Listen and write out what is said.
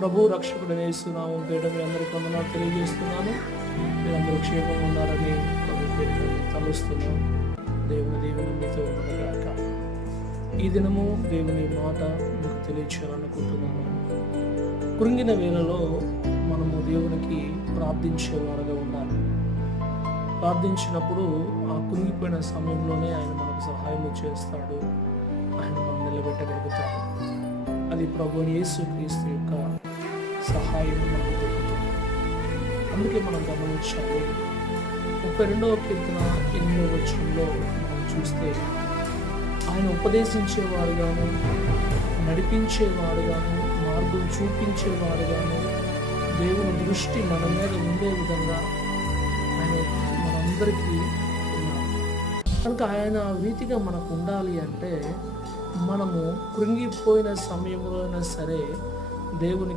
ప్రభు రక్షకుడైన యేసు నామం పేరిట మీ అందరికీ వందనాలు తెలియజేస్తున్నాను. మీరందరూ క్షేమంగా ఉన్నారని ప్రభు పేరిట తలుస్తున్నాను. దేవుని దీవెన మీతో ఉండగాక. ఈ దినము దేవుని మాట మీకు తెలియచేయాలనుకుంటున్నాను. కృంగిన వేళలో మనము దేవునికి ప్రార్థించేవారుగా ఉండాలి. ప్రార్థించినప్పుడు ఆ కృంగిపోయిన సమయంలోనే ఆయన మనకు సహాయం చేస్తాడు. ఆయన మనం నిలబెట్టగలుగుతాడు. అది ప్రభువైన యేసుక్రీస్తు యొక్క సహాయం మనకు దొరుకుతుంది. అందుకే మనం గమనించాలి. 32వ కీర్తన 8వ వచనంలో మనం చూస్తే ఆయన ఉపదేశించేవారుగాను, నడిపించేవారుగాను, మార్గం చూపించేవారుగాను దేవుని దృష్టి మన మీద ఉండే విధంగా ఆయన మనందరికీ ఉన్నారు. కనుక ఆయన రీతిగా మనకు ఉండాలి అంటే మనము కృంగిపోయిన సమయంలో అయినా సరే దేవుని